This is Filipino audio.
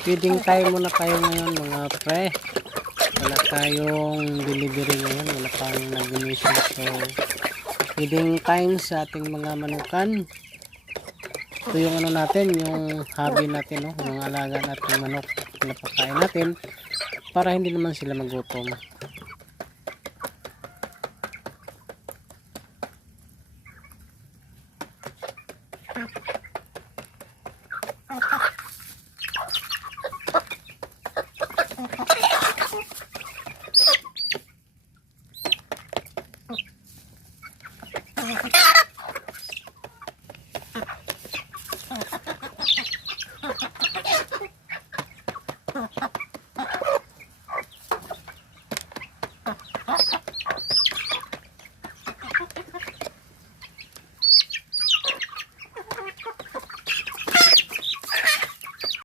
Feeding time muna tayo ngayon mga pre. Wala tayong delivery ngayon, wala tayong nag-donation. So feeding time sa ating mga manukan. Ito yung ano natin, yung hobby natin, no? Yung alaga natin manok, pinapakain natin para hindi naman sila magutom.